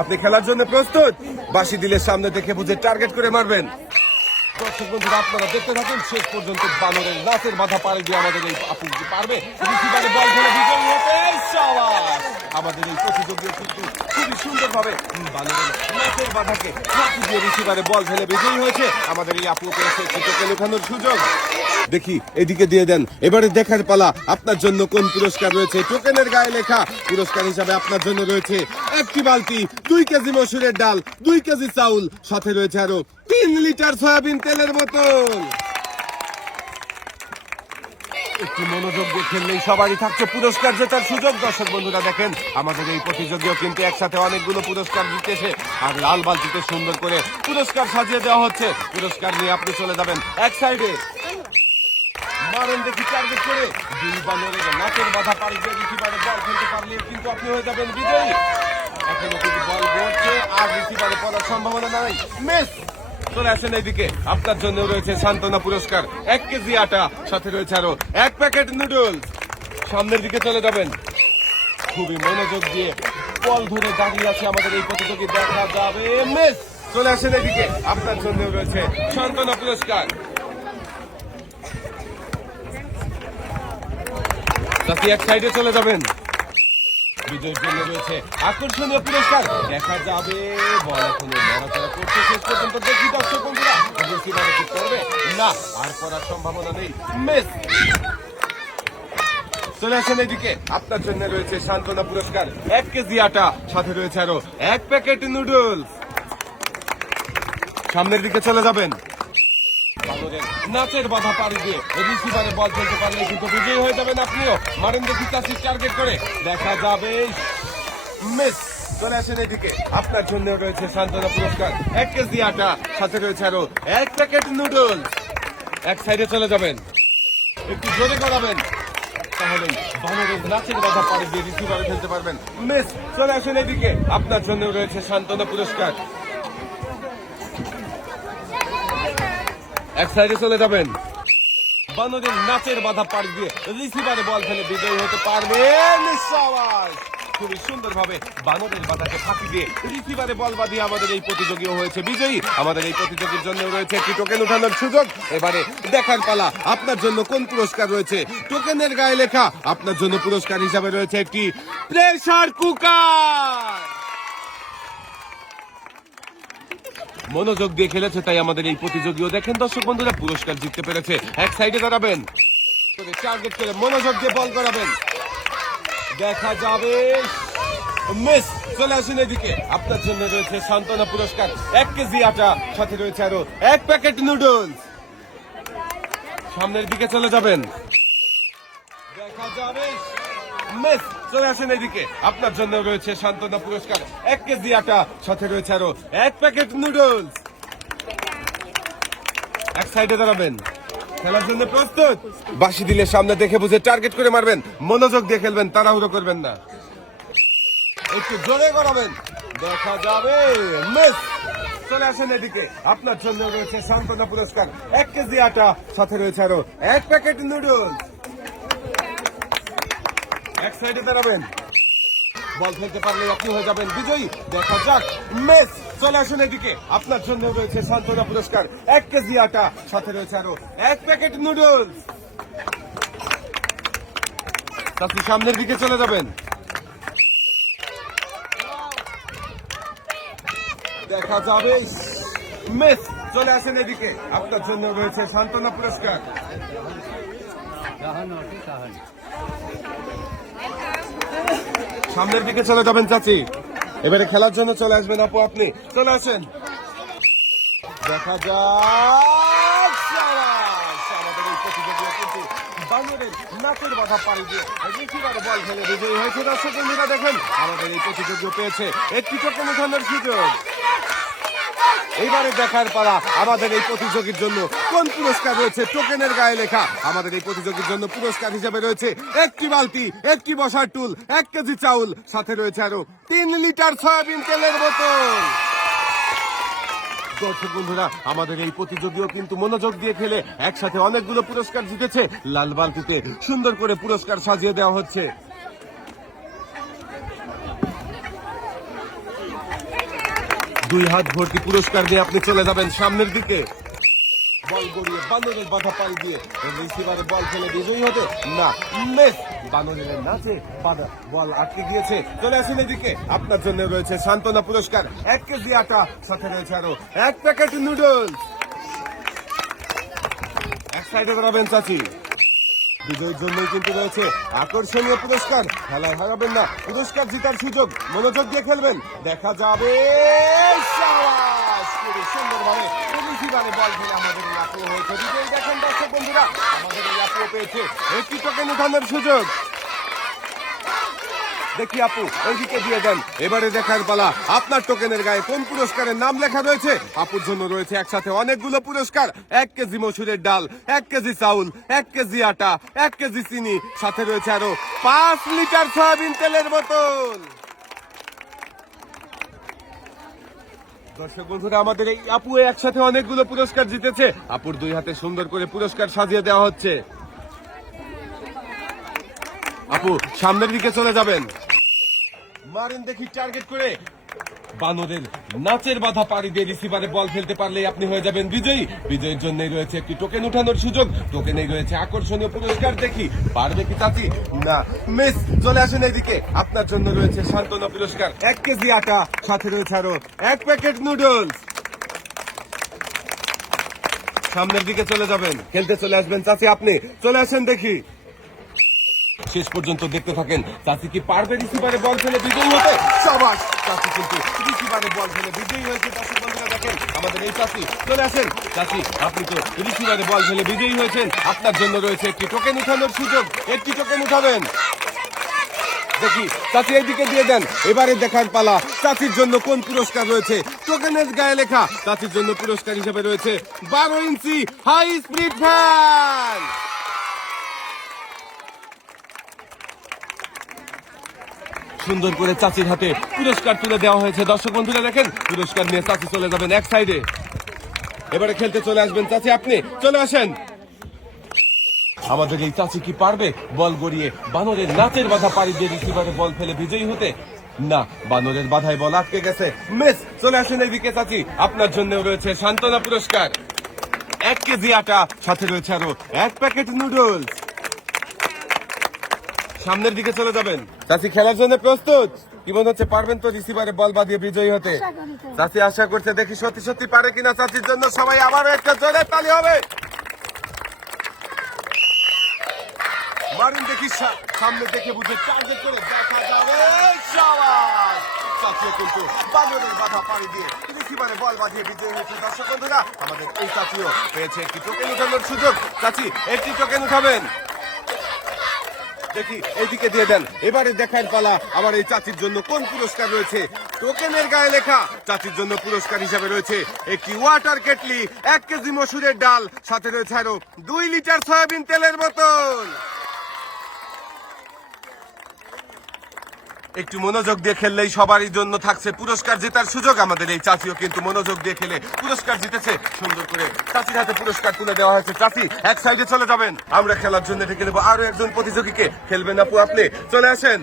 আপনি খেলার জন্য প্রস্তুত? বাঁশি দিলে সামনে দেখে বুঝে টার্গেট করে মারবেন। দর্শক বন্ধুরা, আপনারা দেখতে থাকুন শেষ পর্যন্ত। বানরের নাচের বাধা পাড়ি দিয়ে আমাদের এই আপু পারবে রিসিভারে বল ফেলে বিজয়ী হতে। শাবাশ! আমাদের এই প্রতিযোগী কিন্তু খুবই সুন্দরভাবে বানরের নাচের বাধাকে ফাঁকি দিয়ে রিসিভারে বল ফেলে বিজয়ী হয়েছে। আমাদের এই আপু পেয়েছে টোকেন উঠানোর সুযোগ। দেখি এদিকে দিয়ে দেন। এবারে দেখার পালা, আপনার জন্য কোন পুরস্কার রয়েছে। টোকেনের গায়ে লেখা পুরস্কার হিসাবে আপনার জন্য রয়েছে একটি বালতি, 2 কেজি মসুরের ডাল, 2 কেজি চাউল, সাথে রয়েছে আরো 3 লিটার সয়াবিন তেলের বোতল। একটু মনোযোগ দিয়ে খেললেই সবারই থাকছে পুরস্কার জেতার সুযোগ। দর্শক বন্ধুরা দেখেন, আমাদের এই প্রতিযোগীও কিন্তু একসাথে অনেকগুলো পুরস্কার জিতেছে। আর লাল বালতিতে সুন্দর করে পুরস্কার সাজিয়ে দেওয়া হচ্ছে। পুরস্কার নিয়ে আপনি চলে যাবেন এক সাইডে। মারেন দেখি টার্গেট করে। 2 বানরের নাচের বাধা পাড়ি দিয়ে রিসিভারে বল খেলতে পারলে কিন্তু আপনি হয়ে যাবেন বিজয়ী। এখনো কিন্তু বল পড়ছে আর রিসিভারে পড়ার সম্ভাবনা নাই। মিস! চলে আসেন এইদিকে, আপনার জন্য রয়েছে সান্ত্বনা পুরস্কার 1 কেজি আটা, সাথে রয়েছে আরো 1 প্যাকেট নুডলস। সামনের দিকে চলে যাবেন। খুবই মনোযোগ দিয়ে বল ধরে দাঁড়িয়ে আছে আমাদের এই প্রতিযোগী, দেখা যাবে। মিস! চলে আসেন এইদিকে, আপনার জন্য রয়েছে সান্ত্বনা পুরস্কার। তাতে এক সাইডে চলে যাবেন। বিজয়ের জন্য রয়েছে আকর্ষণীয় পুরস্কার, দেখা যাবে। বল এখনো নড়াচড়া করছে। শেষ পর্যন্ত দেখি দর্শক বন্ধুরা রিসিভারে কি করবে না, আর করার সম্ভাবনা নেই। মিস! চলে আসেন এদিকে, আপনার জন্য রয়েছে সান্ত্বনা পুরস্কার 1 কেজি আটা, সাথে রয়েছে আরো 1 প্যাকেট নুডলস। সামনের দিকে চলে যাবেন। নাচের বাধা পাড়ি দিয়ে রিসিভারে বল খেলতে পারলে কিন্তু বিজয়ী হয়ে যাবেন আপনিও। মারেন দেখি চাষির টার্গেট করে, দেখা যাবে। মিস! চলে আসেন এদিকে, আপনার জন্য রয়েছে সান্ত্বনা পুরস্কার 1 কেজি আটা, সাথে রয়েছে আরো 1 প্যাকেট নুডলস। এক সাইডে চলে যাবেন, একটু জোরে করাবেন, তাহলে বানরের নাচের বাধা পাড়ি দিয়ে রিসিভারে খেলতে পারবেন। মিস! চলে আসেন এদিকে, আপনার জন্য রয়েছে সান্ত্বনা পুরস্কার। এক সাইডে চলে যাবেন। বানরের নাচের বাধা পাড়ি দিয়ে রিসিভারে বল ফেলে বিজয়ী হতে পারবেন। শাবাশ! খুবই সুন্দরভাবে বানরের বাধাকে ফাঁকি দিয়ে রিসিভারে বল বাঁধিয়ে আমাদের এই প্রতিযোগী হয়েছে বিজয়ী। আমাদের এই প্রতিযোগীর জন্য রয়েছে একটি টোকেন উঠানোর সুযোগ। এবারে দেখার পালা, আপনার জন্য কোন পুরস্কার রয়েছে। টোকেনের গায়ে লেখা আপনার জন্য পুরস্কার হিসাবে রয়েছে একটি প্রেসার কুকার। মনোযোগ দিয়ে খেলেছে তাই আমাদের এই প্রতিযোগীও দেখেন দর্শক বন্ধুরা পুরস্কার জিততে পেরেছে। এক সাইডে দাঁড়াবেন, টার্গেট করে মনোযোগ দিয়ে বল করাবেন, দেখা যাবে। মিস! চলে আসেন এদিকে, আপনার জন্য রয়েছে সান্ত্বনা পুরস্কার 1 কেজি আটা, সাথে রয়েছে আরো 1 প্যাকেট নুডলস। সামনের দিকে চলে যাবেন, দেখা যাবে। মিস! চলে আসেন এদিকে, আপনার জন্য রয়েছে সান্ত্বনা পুরস্কার 1 কেজি আটা, সাথে রয়েছে আরো 1 প্যাকেট নুডলস। এক সাইডে দাঁড়াবেন। খেলার জন্য প্রস্তুত? বাঁশি দিলে সামনে দেখে বুঝে টার্গেট করে মারবেন। মনোযোগ দিয়ে খেলবেন, তাড়াহুড়ো করবেন না। একটু জোরে করাবেন, দেখা যাবে। মিস! চলে আসেন এদিকে, আপনার জন্য রয়েছে সান্ত্বনা পুরস্কার 1 কেজি আটা, সাথে রয়েছে আরো 1 প্যাকেট নুডলস। এক সাইডে দাঁড়াবেন। বল ফেলতে পারলে আপনি হয়ে যাবেন বিজয়ী, দেখা যাক। মিস! চলে আসুন এদিকে, আপনার জন্য রয়েছে সান্ত্বনা পুরস্কার 1 কেজি আটা, সাথে রয়েছে আরো 1 প্যাকেট নুডলস। আপনি সামনের দিকে চলে যাবেন, দেখা যাবে। মিস! চলে আসেন এদিকে, আপনার জন্য রয়েছে সান্ত্বনা পুরস্কার। সামনের দিকে চলে যাবেন চাচি। এবারে খেলার জন্য চলে আসবেন আপু, আপনি চলে আসেন, দেখা যাক। শাবাশ! আমাদের এই প্রতিযোগী কিন্তু বানরের নাচের বাধা পাড়ি দিয়ে রিসিভারে বল ফেলে বিজয়ী হয়েছে। দর্শক বন্ধুরা দেখেন, আমাদের এই প্রতিযোগী পেয়েছে একটি টোকেন উঠানোর সুযোগ। এইবারে দেখার পালা, আমাদের এই প্রতিযোগীর জন্য কোন পুরস্কার রয়েছে। টোকেনের গায়ে লেখা আমাদের এই প্রতিযোগীর জন্য পুরস্কার হিসেবে রয়েছে একটি বালতি, একটি বসার টুল, 1 কেজি চাউল, সাথে রয়েছে আরো 3 লিটার সয়াবিন তেলের বোতল। দর্শক বন্ধুরা, আমাদের এই প্রতিযোগীও কিন্তু মনোযোগ দিয়ে খেলে একসাথে অনেকগুলো পুরস্কার জিতেছে। লাল বালতিতে সুন্দর করে পুরস্কার সাজিয়ে দেওয়া হচ্ছে। দুই হাত ভর্তি পুরস্কার নিয়ে আপনি চলে যাবেন সামনের দিকে। বল গড়িয়ে বানরের বাধা পাড়ি দিয়ে রিসিভারে বল ফেলে বিজয়ী হতে না মিস। বানরের নাচে বাধা বল আটকে গিয়েছে। চলে আসেন এদিকে, আপনার জন্য রয়েছে সান্ত্বনা পুরস্কার 1 কেজি আটা, সাথে রয়েছে আরো 1 প্যাকেট নুডলস। এক সাইডে দাঁড়াবেন চাচি। বিজয়ীর জন্যই কিন্তু রয়েছে আকর্ষণীয় পুরস্কার, খেলায় হারাবেন না, পুরস্কার জেতার সুযোগ, মনোযোগ দিয়ে খেলবেন, দেখা যাবে। সুন্দরভাবে বল ফেলে আমাদের এই আপু হয়েছে বিজয়ী। দেখেন দর্শক বন্ধুরা, আমাদের এই আপু পেয়েছে একটি টোকেন উঠানোর সুযোগ। দেখি আপু ওইদিকে দিয়ে দেন। এবারে দেখার পালা আপনার টোকেনের গায়ে কোন পুরস্কারের নাম লেখা রয়েছে। আপুর জন্য রয়েছে একসাথে অনেকগুলো পুরস্কার, 1 কেজি মসুরের ডাল, 1 কেজি চাউল, 1 কেজি আটা, 1 কেজি চিনি, সাথে রয়েছে আরো 5 লিটার সয়াবিন তেলের বোতল। দর্শক বন্ধুরা, আমাদের এই আপু একসাথে অনেকগুলো পুরস্কার জিতেছে। আপুর দুই হাতে সুন্দর করে পুরস্কার সাজিয়ে দেওয়া হচ্ছে। আপু সামনের দিকে চলে যাবেন, মারেন দেখি টার্গেট করে। বানরের নাচের বাধা পাড়ি দিয়ে রিসিভারে বল ফেলতে পারলেই আপনি হয়ে যাবেন বিজয়ী। বিজয়ীর জন্যই রয়েছে একটি টোকেন উঠানোর সুযোগ, টোকেনেই রয়েছে আকর্ষণীয় পুরস্কার। দেখি পারবে কি চাচি, না মিস। চলে আসেন এইদিকে, আপনার জন্য রয়েছে সান্ত্বনা পুরস্কার 1 কেজি আটা, সাথে রয়েছে আরো 1 প্যাকেট নুডলস। সামনের দিকে চলে যাবেন, খেলতে চলে আসবেন চাচি। আপনি চলে আসেন দেখি, শেষ পর্যন্ত দেখতে থাকেন চাচি কি পারবে রিসিভারে বল ফেলে বিজয়ী হতে। সবাস, চাচি কিন্তু রিসিভারে বল ফেলে বিজয়ী হয়েছে। দর্শক বন্ধুরা দেখেন আমাদের এই চাচি। চলে আসেন চাচি, আপনি তো রিসিভারে বল ফেলে বিজয়ী হয়েছেন। আপনার জন্য রয়েছে একটি টোকেন উঠানোর সুযোগ, একটি টোকেন উঠাবেন। দেখি চাচি এইদিকে দিয়ে দেন। এবারে দেখার পালা চাচির জন্য কোন পুরস্কার রয়েছে। টোকেনের গায়ে লেখা চাচির জন্য পুরস্কার হিসেবে রয়েছে 12 ইঞ্চি হাই স্পিড ফ্যান। সুন্দর করে চাচির হাতে পুরস্কার তুলে দেওয়া হয়েছে। দর্শক বন্ধুরা দেখেন, পুরস্কার নিয়ে চাচি চলে যাবেন এক সাইডে। এবারে খেলতে চলে আসবেন চাচি, আপনি চলে আসেন। আমাদের এই চাচি কি পারবে বল গড়িয়ে বানরের নাচের বাধা পাড়ি দিয়ে রিসিভারে বল ফেলে বিজয়ী হতে। না, বানরের বাধায় বল আটকে গেছে, মিস। চলে আসেন এইদিকে চাচি, আপনার জন্য রয়েছে সান্ত্বনা পুরস্কার 1 কেজি আটা, সাথে রয়েছে আরো 1 প্যাকেট নুডলস। সামনের দিকে চলে যাবেন চাচি, খেলার জন্য প্রস্তুত? কি মনে হচ্ছে, পারবেন তো রিসিভারে বল বাঁধিয়ে বিজয়ী হতে? চাচি আশা করছে, দেখি সত্যি সত্যি পারে কিনা। চাচির জন্য সবাই আবারও একটা জোরে তালি হবে। মারুন দেখি, সামনে দেখে বুঝে টার্গেট করে, দেখা যাবে। শাবাশ, চাচিও কিন্তু বানরের বাধা পাড়ি দিয়ে রিসিভারে বল বাঁধিয়ে বিজয়ী হয়েছে। দর্শক বন্ধুরা, আমাদের এই চাচিও পেয়েছে একটি টোকেন উঠানোর সুযোগ। চাচি একটি টোকেন উঠাবেন, দেখি এইদিকে দিয়ে দেন। এবারে দেখার পালা আমার এই চাচির জন্য কোন পুরস্কার রয়েছে। টোকেনের গায়ে লেখা চাচির জন্য পুরস্কার হিসাবে রয়েছে একটি ওয়াটার কেটলি, 1 কেজি মসুরের ডাল, সাথে রয়েছে আরো 2 লিটার সয়াবিন তেলের বোতল। একটু মনোযোগ দিয়ে খেললেই সবারই জন্য থাকছে পুরস্কার জেতার সুযোগ। আমাদের এই চাচিও কিন্তু মনোযোগ দিয়ে খেলে পুরস্কার জিতেছে। সুন্দর করে চাচির হাতে পুরস্কার তুলে দেওয়া হয়েছে। চাচি এক সাইডে চলে যাবেন, আমরা খেলার জন্য ডেকে নেবো আরো একজন প্রতিযোগীকে। খেলবেন আপু, আপনি চলে আসেন।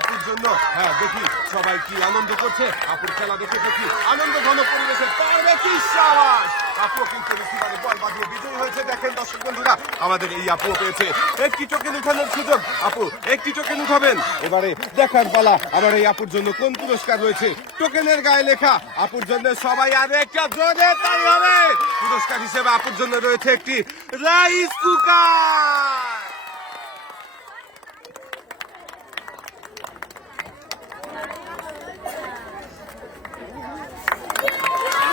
আপুর জন্য, হ্যাঁ দেখি সবাই কি আনন্দ করছে। আপুর খেলা দেখে দেখি আনন্দ ঘন পরিবেশে পারবে কি। সাবাস, আপু কিন্তু রিসিভারে বল বাঁধিয়ে বিজয়ী হয়েছে। দেখেন দর্শক বন্ধুরা, আমাদের এই আপু পেয়েছে একটি টোকেন উঠানোর সুযোগ। আপু একটি টোকেন উঠাবেন। এবারে দেখার পালা আমার এই আপুর জন্য কোন পুরস্কার রয়েছে। টোকেনের গায়ে লেখা আপুর জন্য সবাই আরো একটা জোরে তালি হবে। পুরস্কার হিসেবে আপুর জন্য রয়েছে একটি রাইস কুকার।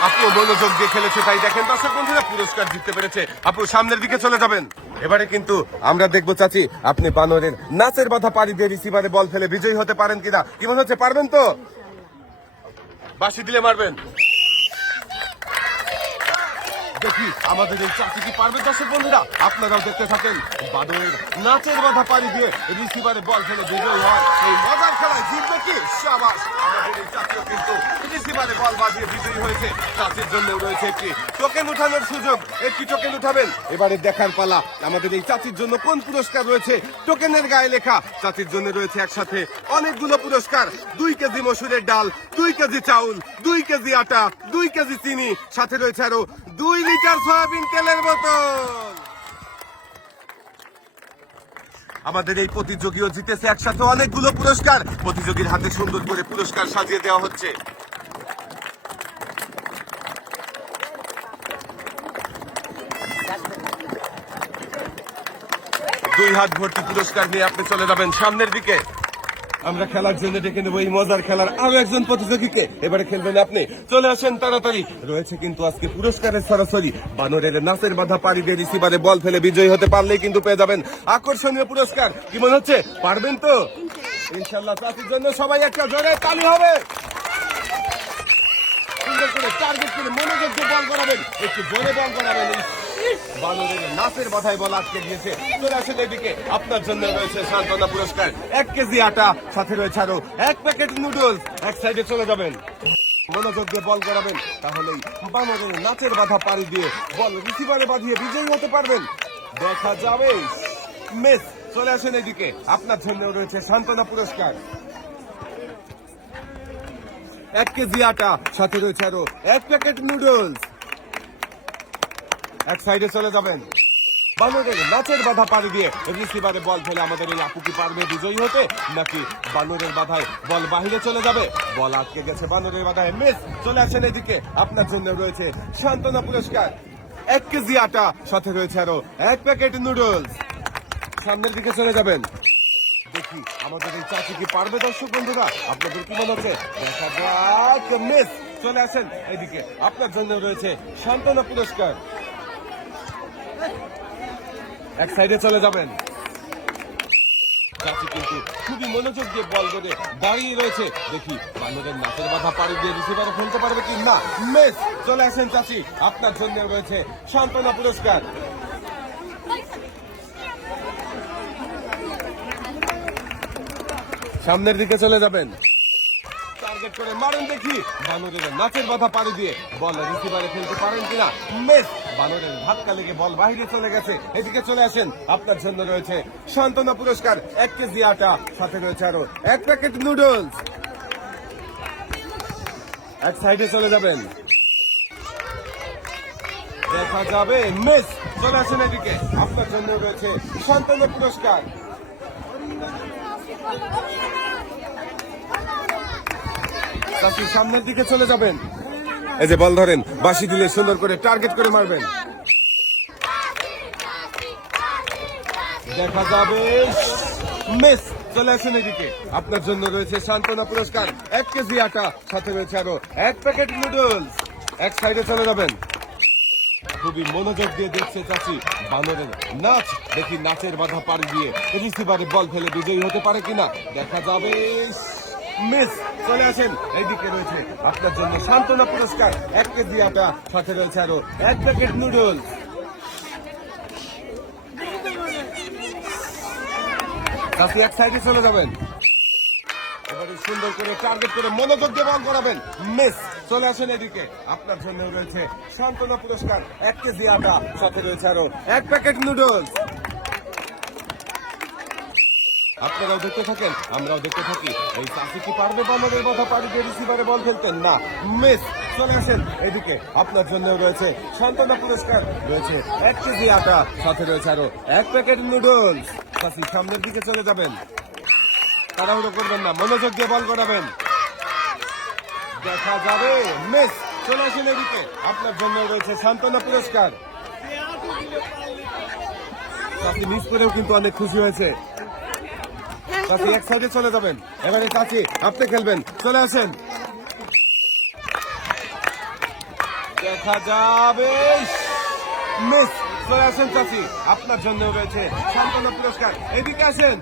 আপু মনোযোগ দিয়ে খেলেছে, তাই দেখেন দর্শক বন্ধুরা পুরস্কার জিততে পেরেছে। আপু সামনের দিকে চলে যাবেন। এবারে কিন্তু আমরা দেখবো চাচি আপনি বানরের নাচের বাধা পাড়ি দিয়ে রিসিভারে বল ফেলে বিজয়ী হতে পারেন কিনা। কি মনে হচ্ছে, পারবেন তো? বাঁশি দিলে মারবেন, দেখি আমাদের এই চাচি কি পারবে। দর্শক বন্ধুরা আপনারাও দেখতে থাকেন, বানরের নাচের বাধা পাড়ি দিয়ে রিসিভারে বল ফেলে বিজয়ী হয়। এই মজার খেলায় জিতবে কি। শাবাশ, আমাদের এই চাচিও কিন্তু রিসিভারে বল বাজিয়ে বিজয়ী হয়েছে। চাচির জন্য রয়েছে একটি টোকেন উঠানোর সুযোগ, একটি টোকেন উঠাবেন। এবারে দেখার পালা আমাদের এই চাচির জন্য কোন পুরস্কার রয়েছে। টোকেনের গায়ে লেখা চাচির জন্য রয়েছে একসাথে অনেকগুলো পুরস্কার। 2 কেজি মসুরের ডাল, 2 কেজি চাউল, 2 কেজি আটা, 2 কেজি চিনি, সাথে রয়েছে আরো 2 লিটার সয়াবিন তেলের বোতল। আমাদের এই প্রতিযোগীও জিতেছে একসাথে অনেকগুলো পুরস্কার। প্রতিযোগীর হাতে সুন্দর করে পুরস্কার সাজিয়ে দেওয়া হচ্ছে। দুই হাত ভর্তি পুরস্কার নিয়ে আপনি চলে যাবেন সামনের দিকে। আমরা খেলার জন্য ডেকে নেবো এই মজার খেলার আরো একজন প্রতিযোগীকে। এবারে খেলবেন আপনি, চলে আসেন তাড়াতাড়ি। রয়েছে কিন্তু আজকে পুরস্কারের সরাসরি বানরের নাচের বাধা পাড়ি দিয়ে রিসিভারে বল ফেলে বিজয়ী হতে পারলেই কিন্তু পেয়ে যাবেন আকর্ষণীয় পুরস্কার। কি মনে হচ্ছে, পারবেন তো? ইনশাল্লাহ। চাচির জন্য সবাই একটা জোরে তালি হবে। সুন্দর করে টার্গেট করে মনোযোগ দিয়ে বল করাবেন, একটু জোরে বল করাবেন। বানরের নাচের বাধায় বল আটকে দিয়েছে। চলে আসেন এদিকে, আপনার জন্য রয়েছে সান্ত্বনা পুরস্কার। 1 কেজি আটা, সাথে রয়েছে আরো 1 প্যাকেট নুডলস। এক সাইডে চলে যাবেন, মনোযোগ দিয়ে বল করাবেন, তাহলেই বানরের নাচের বাধা পাড়ি দিয়ে বল রিসিভারে বাঁধিয়ে বিজয়ী হতে পারবেন। দেখা যাবে। মিস, চলে আসেন এদিকে, আপনার জন্য রয়েছে সান্ত্বনা পুরস্কার। 1 কেজি আটা, সাথে রয়েছে আরো 1 প্যাকেট নুডলস। এক সাইডে চলে যাবেন, বানরের নাচের বাধা পাড়ি দিয়ে রিসিভারে বল ফেলে আমাদের এই আপু কি পারবে বিজয়ী হতে, নাকি বানরের বাধায় বল বাহিরে চলে যাবে? বল আটকে গেছে বানরের বাধায়। মিস, চলে আসেন এদিকে, আপনার জন্য রয়েছে সান্ত্বনা পুরস্কার। 1 কেজি আটা, সাথে রয়েছে আরো 1 প্যাকেট নুডলস। সামনের দিকে চলে যাবেন। দেখি আমাদের এই চাচি কি পারবে। দর্শক বন্ধুরা, আপনাদের কি মনে হচ্ছে? দেখা যাক। মিস, চলে আসেন এদিকে, আপনার জন্য রয়েছে সান্ত্বনা পুরস্কার। এক সাইডে চলে যাবেন। চাচি কিন্তু খুবই মনোযোগ দিয়ে বল ধরে দাঁড়িয়ে রয়েছে। দেখি বানরের নাচের বাধা পাড়ি দিয়ে রিসিভারে ফেলতে পারবে কি না। মিস, চলে আসেন চাচি, আপনার জন্য রয়েছে সান্ত্বনা পুরস্কার। সামনের দিকে চলে যাবেন, টার্গেট করে মারেন। দেখি বানরের নাচের বাধা পাড়ি দিয়ে বল রিসিভারে ফেলতে পারেন কিনা। মিস, বানরের ধাক্কা লেগে বল বাইরে চলে গেছে। এদিকে চলে আসেন, আপনার জন্য রয়েছে সান্ত্বনা পুরস্কার। 1 কেজি আটা, সাথে রয়েছে আরো 1 প্যাকেট নুডলস। এক সাইডে চলে যাবেন, দেখা যাবে। মিস, চলে আসেন এদিকে, আপনার জন্য রয়েছে সান্ত্বনা পুরস্কার। চাচি সামনের দিকে চলে যাবেন। এই যে বল ধরেন, বাঁশি দিলে সুন্দর করে টার্গেট করে মারবেন। দেখা যাবে। মিস, চলে আসেন এদিকে, আপনার জন্য রয়েছে সান্ত্বনা পুরস্কার। 1 কেজি আটা, সাথে রয়েছে আরো 1 প্যাকেট নুডলস। এক সাইডে চলে যাবেন। খুবই মনোযোগ দিয়ে দেখছে চাচি বানরের নাচ। দেখি নাচের বাধা পাড়ি দিয়ে রিসিভারে বল ফেলে বিজয়ী হতে পারে কিনা। দেখা যাবে। মিস, চলে আসেন এইদিকে, রয়েছে আপনার জন্য সান্ত্বনা পুরস্কার। 1 কেজি আটা, সাথে রয়েছে আরো 1 প্যাকেট নুডলস। চাচি এক সাইডে চলে যাবেন। এবারে সুন্দর করে টার্গেট করে মনোযোগ দিয়ে বল করাবেন। মিস, চলে আসেন এদিকে, আপনার জন্য রয়েছে সান্ত্বনা পুরস্কার। 1 কেজি আটা, সাথে রয়েছে আরো 1 প্যাকেট নুডলস। আপনারাও দেখতে থাকেন, আমরাও দেখতে থাকি। এই চাচি কি পারবে বানরের বাধা পাড়ি দিয়ে রিসিভারে বল ফেলতেন না। মিস, চলে আসেন এদিকে, আপনার জন্য রয়েছে সান্ত্বনা পুরস্কার। রয়েছে 1 কেজি আটা, সাথে রয়েছে আরো 1 প্যাকেট নুডলস। চাচি সামনের দিকে চলে যাবেন, তাড়াহুড়ো করবেন না, মনোযোগ দিয়ে বল করাবেন। দেখা যাবে। মিস, চলে আসেন এদিকে, আপনার জন্য রয়েছে সান্ত্বনা পুরস্কার। চাচি মিস করেও কিন্তু অনেক খুশি হয়েছে। চাচি এক সাইডে চলে যাবেন। এবারে চাচি আপনি খেলবেন, চলে আসেন। দেখা যাবে। মিস, চলে আসেন চাচি, আপনার জন্য রয়েছে সান্ত্বনা পুরস্কার। এদিকে আসেন।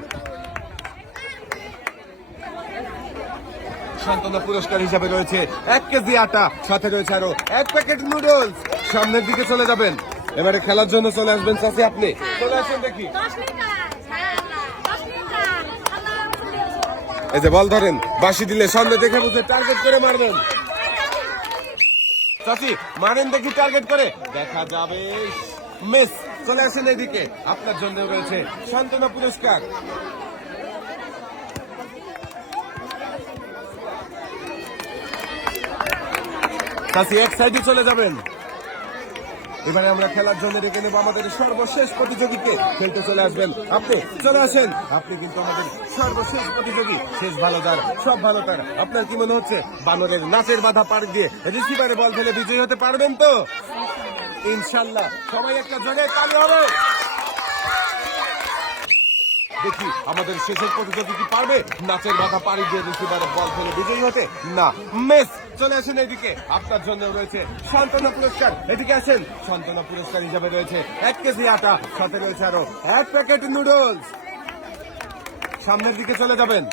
সান্ত্বনা পুরস্কার হিসাবে রয়েছে 1 কেজি আটা, সাথে রয়েছে আরো 1 প্যাকেট নুডলস। সামনের দিকে চলে যাবেন। এবারে খেলার জন্য চলে আসবেন চাচি, আপনি চলে আসেন। দেখি এই যে বল ধরেন, বাঁশি দিলে সামনে দেখে বুঝে টার্গেট করে মারবেন। চাচি মারেন দেখি টার্গেট করে, দেখা যাবে, মিস। চলে আসেন এদিকে, আপনার জন্য রয়েছে সান্ত্বনা পুরস্কার। চাচি এক সাইডে চলে যাবেন। এবারে আমরা খেলার জন্য ডেকে নেবো আমাদের সর্বশেষ প্রতিযোগীকে, খেলতে চলে আসবেন আপনি। চলে আসেন, আপনি কিন্তু আমাদের সর্বশেষ প্রতিযোগী, শেষ ভালো তার, সব ভালো তার। আপনার কি মনে হচ্ছে বানরের নাচের বাধা পার দিয়ে রিসিভারে বল ফেলে বিজয়ী হতে পারবেন তো? ইনশাল্লাহ। সবাই একটা জায়গায় তালি হবে। দেখি আমাদের শেষের প্রতিযোগী কি পারবে নাচের বাধা পাড়ি দিয়ে রিসিভারে বল ফেলে বিজয়ী হতে? না, মিস। চলে আসেন এদিকে, আপনার জন্য রয়েছে সান্ত্বনা পুরস্কার। এদিকে আসেন, সান্ত্বনা পুরস্কার হিসাবে রয়েছে 1 কেজি আটা, সাথে রয়েছে আরো 1 প্যাকেট নুডলস। সামনের দিকে চলে যাবেন।